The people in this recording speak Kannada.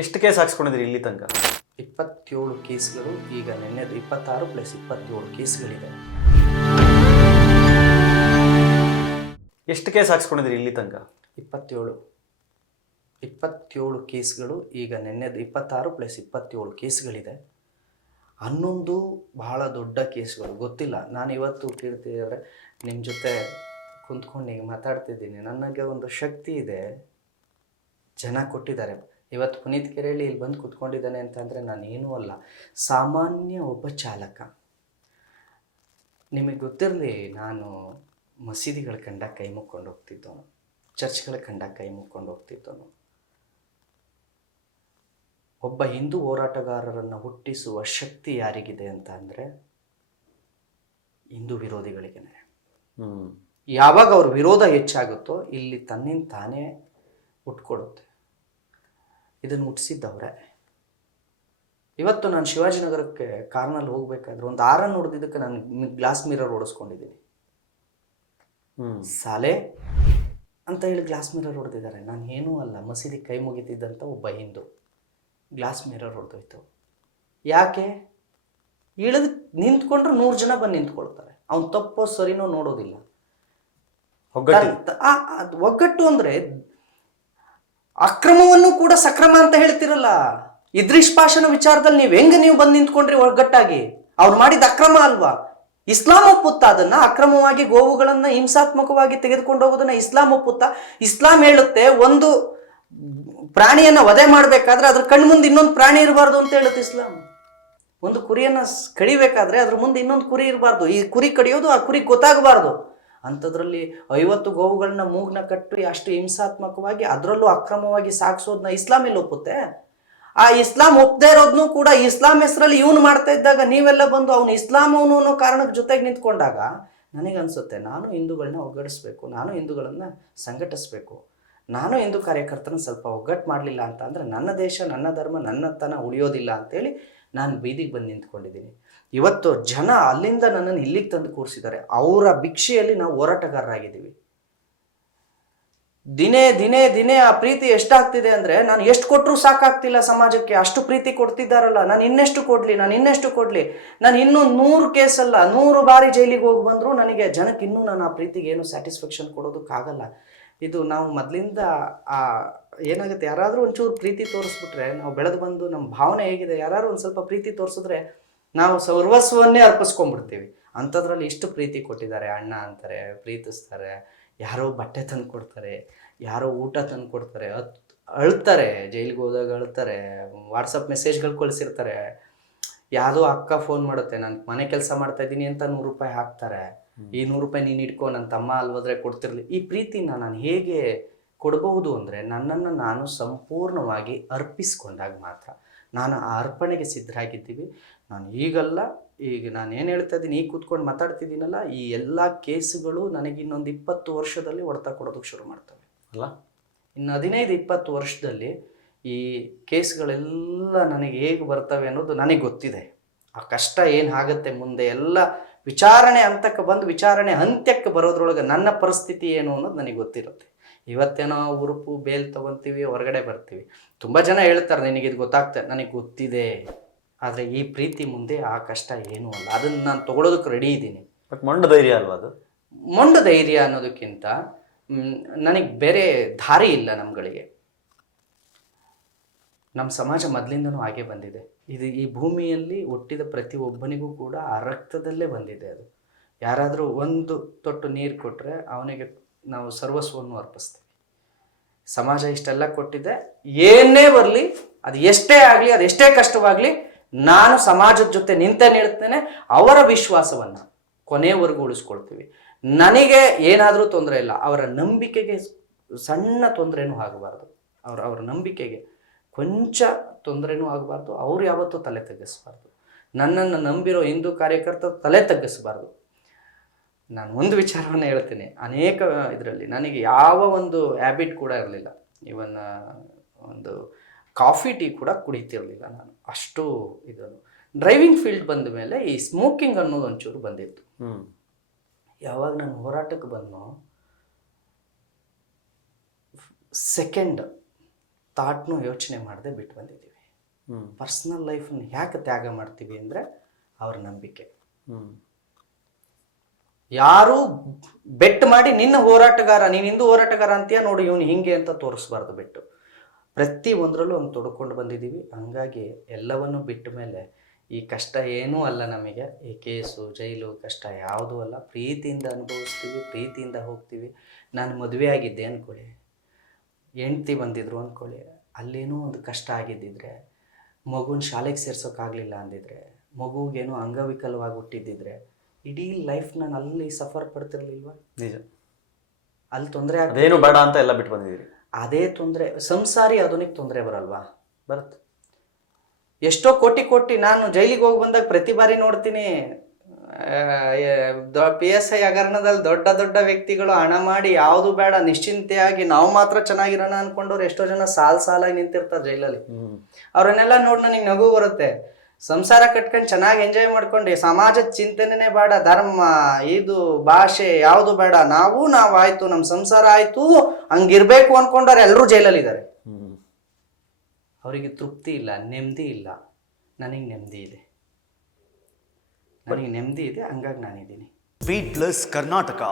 ಎಷ್ಟು ಕೇಸ್ ಹಾಕ್ಸ್ಕೊಂಡಿದ್ರಿ ಇಲ್ಲಿ ತನಕ? 27 ಕೇಸ್ಗಳು. ಈಗ ನಿನ್ನೆದು 26 + 27 ಕೇಸ್ಗಳಿದೆ. ಎಷ್ಟು ಕೇಸ್ ಹಾಕ್ಸ್ಕೊಂಡಿದ್ರಿ ಇಲ್ಲಿ ತನಕ? 27 ಕೇಸ್ಗಳು. ಈಗ ನಿನ್ನೆದು 26 + 27 ಕೇಸ್ಗಳಿದೆ. 11 ಬಹಳ ದೊಡ್ಡ ಕೇಸ್ಗಳು. ಗೊತ್ತಿಲ್ಲ, ನಾನು ಇವತ್ತು ಕೀರ್ತಿಯವರೇ ನಿಮ್ಮ ಜೊತೆ ಕುಂತ್ಕೊಂಡು ಈಗ ಮಾತಾಡ್ತಿದ್ದೀನಿ. ನನಗೆ ಒಂದು ಶಕ್ತಿ ಇದೆ, ಜನ ಕೊಟ್ಟಿದ್ದಾರೆ. ಇವತ್ತು ಪುನೀತ್ ಕೆರೆಯಲ್ಲಿ ಇಲ್ಲಿ ಬಂದು ಕೂತ್ಕೊಂಡಿದ್ದಾನೆ ಅಂತಂದರೆ ನಾನು ಏನೂ ಅಲ್ಲ, ಸಾಮಾನ್ಯ ಒಬ್ಬ ಚಾಲಕ. ನಿಮಗೆ ಗೊತ್ತಿರಲಿ, ನಾನು ಮಸೀದಿಗಳ ಕಂಡ ಕೈ ಮುಕ್ಕೊಂಡು ಹೋಗ್ತಿದ್ದವನು, ಚರ್ಚ್ಗಳ ಕಂಡ ಕೈ ಮುಕ್ಕೊಂಡು ಹೋಗ್ತಿದ್ದವನು. ಒಬ್ಬ ಹಿಂದೂ ಹೋರಾಟಗಾರರನ್ನು ಹುಟ್ಟಿಸುವ ಶಕ್ತಿ ಯಾರಿಗಿದೆ ಅಂತ ಅಂದರೆ ಹಿಂದೂ ವಿರೋಧಿಗಳಿಗೇನೆ. ಯಾವಾಗ ಅವ್ರ ವಿರೋಧ ಹೆಚ್ಚಾಗುತ್ತೋ ಇಲ್ಲಿ ತನ್ನಿಂದ ತಾನೇ ಹುಟ್ಕೊಡುತ್ತೆ. ಇದನ್ನು ಹುಟ್ಟಿಸಿದ್ದವ್ರೆ. ಇವತ್ತು ನಾನು ಶಿವಾಜಿನಗರಕ್ಕೆ ಕಾರ್ನಲ್ಲಿ ಹೋಗ್ಬೇಕಾದ್ರೆ ಒಂದು ಆರನ್ನು ಹೊಡೆದಿದ್ದಕ್ಕೆ ನಾನು ಗ್ಲಾಸ್ ಮಿರರ್ ಓಡಿಸ್ಕೊಂಡಿದ್ದೀನಿ. ಸಾಲೆ ಅಂತ ಹೇಳಿ ಗ್ಲಾಸ್ ಮಿರರ್ ಹೊಡೆದಿದ್ದಾರೆ. ನಾನು ಏನೂ ಅಲ್ಲ, ಮಸೀದಿ ಕೈ ಮುಗಿತಿದ್ದಂಥ ಒಬ್ಬ ಹಿಂದೂ. Glass mirror ಹೊಡೆದೋಯ್ತು. ಯಾಕೆ? ಇಳಿದು ನಿಂತ್ಕೊಂಡ್ರೆ 100 ಜನ ಬಂದು ನಿಂತ್ಕೊಳ್ತಾರೆ. ಅವ್ನು ತಪ್ಪೋ ಸರಿನೋ ನೋಡೋದಿಲ್ಲ. ಒಗ್ಗಟ್ಟು ಅಂದರೆ ಅಕ್ರಮವನ್ನು ಕೂಡ ಸಕ್ರಮ ಅಂತ ಹೇಳ್ತಿರಲ್ಲ. ಇದ್ರಿಶ್ ಪಾಷನ ವಿಚಾರದಲ್ಲಿ ನೀವು ಬಂದು ನಿಂತ್ಕೊಂಡ್ರಿ ಒಗ್ಗಟ್ಟಾಗಿ? ಅವ್ರು ಮಾಡಿದ ಅಕ್ರಮ ಅಲ್ವಾ? ಇಸ್ಲಾಂ ಒಪ್ಪುತ್ತಾ ಅದನ್ನ? ಅಕ್ರಮವಾಗಿ ಗೋವುಗಳನ್ನ ಹಿಂಸಾತ್ಮಕವಾಗಿ ತೆಗೆದುಕೊಂಡು ಹೋಗೋದನ್ನ ಇಸ್ಲಾಂ ಒಪ್ಪುತ್ತಾ? ಇಸ್ಲಾಂ ಹೇಳುತ್ತೆ, ಒಂದು ಪ್ರಾಣಿಯನ್ನ ವಧೆ ಮಾಡ್ಬೇಕಾದ್ರೆ ಅದ್ರ ಕಣ್ಮುಂದೆ ಇನ್ನೊಂದು ಪ್ರಾಣಿ ಇರಬಾರ್ದು ಅಂತ ಹೇಳುತ್ತೆ ಇಸ್ಲಾಂ. ಒಂದು ಕುರಿಯನ್ನ ಕಡಿಬೇಕಾದ್ರೆ ಅದ್ರ ಮುಂದೆ ಇನ್ನೊಂದು ಕುರಿ ಇರಬಾರ್ದು. ಈ ಕುರಿ ಕಡಿಯೋದು ಆ ಕುರಿ ಗೊತ್ತಾಗಬಾರ್ದು. ಅಂಥದ್ರಲ್ಲಿ 50 ಗೋವುಗಳನ್ನ ಮೂಗ್ನ ಕಟ್ಟಿ ಅಷ್ಟು ಹಿಂಸಾತ್ಮಕವಾಗಿ ಅದರಲ್ಲೂ ಅಕ್ರಮವಾಗಿ ಸಾಗಿಸೋದನ್ನ ಇಸ್ಲಾಂ ಇಲ್ಲಿ ಒಪ್ಪುತ್ತೆ? ಆ ಇಸ್ಲಾಂ ಒಪ್ಪದೇ ಇರೋದನ್ನು ಕೂಡ ಇಸ್ಲಾಂ ಹೆಸರಲ್ಲಿ ಇವನು ಮಾಡ್ತಾ ಇದ್ದಾಗ ನೀವೆಲ್ಲ ಬಂದು ಅವನು ಇಸ್ಲಾಂ ಅವನು ಅನ್ನೋ ಕಾರಣಕ್ಕೆ ಜೊತೆಗೆ ನಿಂತ್ಕೊಂಡಾಗ ನನಗನ್ಸುತ್ತೆ, ನಾನು ಹಿಂದೂಗಳನ್ನ ಒಗ್ಗಡಿಸ್ಬೇಕು, ನಾನು ಹಿಂದೂಗಳನ್ನ ಸಂಘಟಿಸ್ಬೇಕು, ನಾನು ಹಿಂದೂ ಕಾರ್ಯಕರ್ತನ ಸ್ವಲ್ಪ ಒಗ್ಗಟ್ಟು ಮಾಡಲಿಲ್ಲ ಅಂತ ಅಂದರೆ ನನ್ನ ದೇಶ, ನನ್ನ ಧರ್ಮ, ನನ್ನತನ ಉಳಿಯೋದಿಲ್ಲ ಅಂತೇಳಿ ನಾನು ಬೀದಿಗೆ ಬಂದು ನಿಂತ್ಕೊಂಡಿದ್ದೀನಿ. ಇವತ್ತು ಜನ ಅಲ್ಲಿಂದ ನನ್ನನ್ನು ಇಲ್ಲಿಗೆ ತಂದು ಕೂರಿಸಿದ್ದಾರೆ. ಅವರ ಭಿಕ್ಷೆಯಲ್ಲಿ ನಾವು ಹೋರಾಟಗಾರರಾಗಿದ್ದೀವಿ. ದಿನೇ ದಿನೇ ದಿನೇ ಆ ಪ್ರೀತಿ ಎಷ್ಟಾಗ್ತಿದೆ ಅಂದರೆ ನಾನು ಎಷ್ಟು ಕೊಟ್ಟರೂ ಸಾಕಾಗ್ತಿಲ್ಲ ಸಮಾಜಕ್ಕೆ. ಅಷ್ಟು ಪ್ರೀತಿ ಕೊಡ್ತಿದ್ದಾರಲ್ಲ, ನಾನು ಇನ್ನೆಷ್ಟು ಕೊಡಲಿ. ನಾನು ಇನ್ನೂ 100 ಕೇಸಲ್ಲ, 100 ಬಾರಿ ಜೈಲಿಗೆ ಹೋಗಿ ಬಂದರೂ ನನಗೆ ಜನಕ್ಕೆ ಇನ್ನೂ ನಾನು ಆ ಪ್ರೀತಿಗೆ ಏನು ಸ್ಯಾಟಿಸ್ಫ್ಯಾಕ್ಷನ್ ಕೊಡೋದಕ್ಕಾಗಲ್ಲ. ಇದು ನಾವು ಮೊದಲಿಂದ ಏನಾಗುತ್ತೆ, ಯಾರಾದರೂ ಒಂಚೂರು ಪ್ರೀತಿ ತೋರಿಸ್ಬಿಟ್ರೆ, ನಾವು ಬೆಳೆದು ಬಂದು ನಮ್ಮ ಭಾವನೆ ಹೇಗಿದೆ, ಯಾರು ಒಂದು ಸ್ವಲ್ಪ ಪ್ರೀತಿ ತೋರಿಸಿದ್ರೆ ನಾವು ಸರ್ವಸ್ವನ್ನೇ ಅರ್ಪಿಸ್ಕೊಂಡ್ಬಿಡ್ತೀವಿ. ಅಂಥದ್ರಲ್ಲಿ ಇಷ್ಟು ಪ್ರೀತಿ ಕೊಟ್ಟಿದ್ದಾರೆ. ಅಣ್ಣ ಅಂತಾರೆ, ಪ್ರೀತಿಸ್ತಾರೆ, ಯಾರೋ ಬಟ್ಟೆ ತಂದು ಕೊಡ್ತಾರೆ, ಯಾರೋ ಊಟ ತಂದು ಕೊಡ್ತಾರೆ, ಅಳ್ತಾರೆ, ಜೈಲಿಗೆ ಹೋದಾಗ ಅಳ್ತಾರೆ, ವಾಟ್ಸಪ್ ಮೆಸೇಜ್ಗಳು ಕಳಿಸಿರ್ತಾರೆ. ಯಾವುದೋ ಅಕ್ಕ ಫೋನ್ ಮಾಡುತ್ತೆ, ನಾನು ಮನೆ ಕೆಲಸ ಮಾಡ್ತಾ ಇದ್ದೀನಿ ಅಂತ 100 ರೂಪಾಯಿ ಹಾಕ್ತಾರೆ. ಈ 100 ರೂಪಾಯಿ ನೀನು ಇಟ್ಕೊ, ನನ್ನ ತಮ್ಮ ಅಲ್ವದ್ರೆ ಕೊಡ್ತಿರ್ಲಿ. ಈ ಪ್ರೀತಿನ ನಾನು ಹೇಗೆ ಕೊಡಬಹುದು ಅಂದರೆ ನನ್ನನ್ನು ನಾನು ಸಂಪೂರ್ಣವಾಗಿ ಅರ್ಪಿಸ್ಕೊಂಡಾಗ ಮಾತ್ರ. ನಾನು ಆ ಅರ್ಪಣೆಗೆ ಸಿದ್ಧರಾಗಿದ್ದೀವಿ. ನಾನು ಈಗಲ್ಲ, ಈಗ ನಾನು ಏನು ಹೇಳ್ತಾ ಇದ್ದೀನಿ, ಈಗ ಕೂತ್ಕೊಂಡು ಮಾತಾಡ್ತಿದ್ದೀನಲ್ಲ, ಈ ಎಲ್ಲ ಕೇಸುಗಳು ನನಗೆ ಇನ್ನೊಂದು 20 ವರ್ಷದಲ್ಲಿ ಹೊಡೆತ ಕೊಡೋದಕ್ಕೆ ಶುರು ಮಾಡ್ತವೆ ಅಲ್ಲ. ಇನ್ನು 15-20 ವರ್ಷದಲ್ಲಿ ಈ ಕೇಸ್ಗಳೆಲ್ಲ ನನಗೆ ಹೇಗೆ ಬರ್ತವೆ ಅನ್ನೋದು ನನಗೆ ಗೊತ್ತಿದೆ. ಆ ಕಷ್ಟ ಏನಾಗುತ್ತೆ ಮುಂದೆ ಎಲ್ಲ ವಿಚಾರಣೆ ಹಂತಕ್ಕೆ ಬಂದು ವಿಚಾರಣೆ ಅಂತ್ಯಕ್ಕೆ ಬರೋದ್ರೊಳಗೆ ನನ್ನ ಪರಿಸ್ಥಿತಿ ಏನು ಅನ್ನೋದು ನನಗೆ ಗೊತ್ತಿರುತ್ತೆ. ಇವತ್ತೇನೋ ಉರುಪು ಬೇಲ್ ತೊಗೊತೀವಿ, ಹೊರಗಡೆ ಬರ್ತೀವಿ. ತುಂಬ ಜನ ಹೇಳ್ತಾರೆ ನಿನಗಿದು ಗೊತ್ತಾಗ್ತದೆ, ನನಗೆ ಗೊತ್ತಿದೆ. ಆದರೆ ಈ ಪ್ರೀತಿ ಮುಂದೆ ಆ ಕಷ್ಟ ಏನೂ ಅಲ್ಲ. ಅದನ್ನು ನಾನು ತೊಗೊಳೋದಕ್ಕೆ ರೆಡಿ ಇದ್ದೀನಿ. ಬಟ್ ಮೊಂಡು ಧೈರ್ಯ ಅಲ್ವಾ ಅದು? ಮೊಂಡು ಧೈರ್ಯ ಅನ್ನೋದಕ್ಕಿಂತ ನನಗೆ ಬೇರೆ ದಾರಿ ಇಲ್ಲ. ನಮ್ಗಳಿಗೆ ನಮ್ಮ ಸಮಾಜ ಮೊದಲಿಂದನೂ ಹಾಗೆ ಬಂದಿದೆ. ಇದು ಈ ಭೂಮಿಯಲ್ಲಿ ಹುಟ್ಟಿದ ಪ್ರತಿಯೊಬ್ಬನಿಗೂ ಕೂಡ ಆ ರಕ್ತದಲ್ಲೇ ಬಂದಿದೆ. ಅದು ಯಾರಾದರೂ ಒಂದು ತೊಟ್ಟು ನೀರು ಕೊಟ್ಟರೆ ಅವನಿಗೆ ನಾವು ಸರ್ವಸ್ವವನ್ನು ಅರ್ಪಿಸ್ತೀವಿ. ಸಮಾಜ ಇಷ್ಟೆಲ್ಲ ಕೊಟ್ಟಿದೆ, ಏನೇ ಬರಲಿ, ಅದು ಎಷ್ಟೇ ಆಗಲಿ, ಅದು ಎಷ್ಟೇ ಕಷ್ಟವಾಗಲಿ, ನಾನು ಸಮಾಜದ ಜೊತೆ ನಿಲ್ತೇನೆ. ಅವರ ವಿಶ್ವಾಸವನ್ನು ಕೊನೆಯವರೆಗೂ ಉಳಿಸ್ಕೊಳ್ತೀವಿ. ನನಗೆ ಏನಾದರೂ ತೊಂದರೆ ಇಲ್ಲ, ಅವರ ನಂಬಿಕೆಗೆ ಸಣ್ಣ ತೊಂದರೆನೂ ಆಗಬಾರ್ದು. ಅವರ ನಂಬಿಕೆಗೆ ಕೊಂಚ ತೊಂದರೆನೂ ಆಗಬಾರ್ದು. ಅವರು ಯಾವತ್ತೂ ತಲೆ ತಗ್ಗಿಸಬಾರ್ದು. ನನ್ನನ್ನು ನಂಬಿರೋ ಹಿಂದೂ ಕಾರ್ಯಕರ್ತರು ತಲೆ ತಗ್ಗಿಸಬಾರ್ದು. ನಾನು ಒಂದು ವಿಚಾರವನ್ನು ಹೇಳ್ತೀನಿ, ಅನೇಕ ಇದರಲ್ಲಿ ನನಗೆ ಯಾವ ಒಂದು ಹ್ಯಾಬಿಟ್ ಕೂಡ ಇರಲಿಲ್ಲ. ಇವನ್ ಒಂದು ಕಾಫಿ ಟೀ ಕೂಡ ಕುಡಿತಿರಲಿಲ್ಲ ನಾನು. ಅಷ್ಟು ಇದನ್ನು ಡ್ರೈವಿಂಗ್ ಫೀಲ್ಡ್ ಬಂದ ಮೇಲೆ ಈ ಸ್ಮೋಕಿಂಗ್ ಅನ್ನೋದು ಒಂಚೂರು ಬಂದಿತ್ತು. ಯಾವಾಗ ನಾನು ಹೋರಾಟಕ್ಕೆ ಬಂದನೋ, ಸೆಕೆಂಡ್ ಥಾಟ್ನು ಯೋಚನೆ ಮಾಡದೆ ಬಿಟ್ಟು ಬಂದಿದ್ದೀವಿ. ಹ್ಮ್ ಪರ್ಸ್ನಲ್ ಲೈಫನ್ನು ಯಾಕೆ ತ್ಯಾಗ ಮಾಡ್ತೀವಿ ಅಂದರೆ ಅವ್ರ ನಂಬಿಕೆ. ಹ್ಮ್ ಯಾರು ಬೆಟ್ ಮಾಡಿ ನಿನ್ನ ಹೋರಾಟಗಾರ, ನೀನು ಹಿಂದೂ ಹೋರಾಟಗಾರ ಅಂತೀಯ ನೋಡಿ ಇವನು ಹಿಂಗೆ ಅಂತ ತೋರಿಸ್ಬಾರ್ದು. ಬೆಟ್ಟು ಪ್ರತಿ ಒಂದರಲ್ಲೂ ಹಂಗೆ ತೊಡ್ಕೊಂಡು ಬಂದಿದ್ದೀವಿ. ಹಂಗಾಗಿ ಎಲ್ಲವನ್ನೂ ಬಿಟ್ಟ ಮೇಲೆ ಈ ಕಷ್ಟ ಏನೂ ಅಲ್ಲ ನಮಗೆ. ಈ ಕೇಸು ಜೈಲು ಕಷ್ಟ ಯಾವುದೂ ಅಲ್ಲ. ಪ್ರೀತಿಯಿಂದ ಅನುಭವಿಸ್ತೀವಿ, ಪ್ರೀತಿಯಿಂದ ಹೋಗ್ತೀವಿ. ನಾನು ಮದುವೆ ಆಗಿದ್ದೆ ಅಂದ್ಕೊಳ್ಳಿ, ಹೆಂಡ್ತಿ ಬಂದಿದ್ರು ಅಂದ್ಕೊಳ್ಳಿ, ಅಲ್ಲೇನೋ ಒಂದು ಕಷ್ಟ ಆಗಿದ್ದಿದ್ರೆ, ಮಗುನ ಶಾಲೆಗೆ ಸೇರ್ಸೋಕ್ಕಾಗಲಿಲ್ಲ ಅಂದಿದ್ರೆ, ಮಗುಗೇನೋ ಅಂಗವಿಕಲವಾಗಿ ಹುಟ್ಟಿದ್ದಿದ್ರೆ, ಇಡೀ ಲೈಫ್ ನಾನು ಅಲ್ಲಿ ಸಫರ್ ಪಡ್ತಿರ್ಲಿಲ್ವ? ನಿಜ. ಅಲ್ಲಿ ತೊಂದರೆ ಅದೇನು ಬೇಡ ಅಂತ ಎಲ್ಲ ಬಿಟ್ಟು ಬಂದಿದ್ದೀರಿ. ಅದೇ ತೊಂದರೆ. ಸಂಸಾರಿ ಅದನಿಗೆ ತೊಂದರೆ ಬರಲ್ವಾ? ಬರುತ್ತೆ. ಎಷ್ಟೋ ಕೋಟಿ ನಾನು ಜೈಲಿಗೆ ಹೋಗಿ ಬಂದಾಗ ಪ್ರತಿ ಬಾರಿ ನೋಡ್ತೀನಿ, PSI ಹಗರಣದಲ್ಲಿ ದೊಡ್ಡ ದೊಡ್ಡ ವ್ಯಕ್ತಿಗಳು ಹಣ ಮಾಡಿ ಯಾವುದು ಬೇಡ ನಿಶ್ಚಿಂತೆಯಾಗಿ ನಾವು ಮಾತ್ರ ಚೆನ್ನಾಗಿರೋಣ ಅನ್ಕೊಂಡವ್ರು ಎಷ್ಟೋ ಜನ ಸಾಲಾಗಿ ನಿಂತಿರ್ತಾರೆ ಜೈಲಲ್ಲಿ. ಅವ್ರನ್ನೆಲ್ಲ ನೋಡಿ ನನಗೆ ನಗು ಬರುತ್ತೆ. ಸಂಸಾರ ಕಟ್ಕೊಂಡು ಚೆನ್ನಾಗಿ ಎಂಜಾಯ್ ಮಾಡ್ಕೊಂಡು ಸಮಾಜದ ಚಿಂತನೆನೇ ಬೇಡ, ಧರ್ಮ ಇದು ಭಾಷೆ ಯಾವುದು ಬೇಡ, ನಾವು ಆಯ್ತು, ನಮ್ಮ ಸಂಸಾರ ಆಯ್ತು ಹಂಗಿರ್ಬೇಕು ಅನ್ಕೊಂಡವ್ರು ಎಲ್ಲರೂ ಜೈಲಲ್ಲಿದ್ದಾರೆ. ಅವರಿಗೆ ತೃಪ್ತಿ ಇಲ್ಲ, ನೆಮ್ಮದಿ ಇಲ್ಲ. ನನಗೆ ನೆಮ್ಮದಿ ಇದೆ, ನನಗೆ ನೆಮ್ಮದಿ ಇದೆ, ಹಂಗಾಗಿ ನಾನಿದ್ದೀನಿ. Beat plus Karnataka.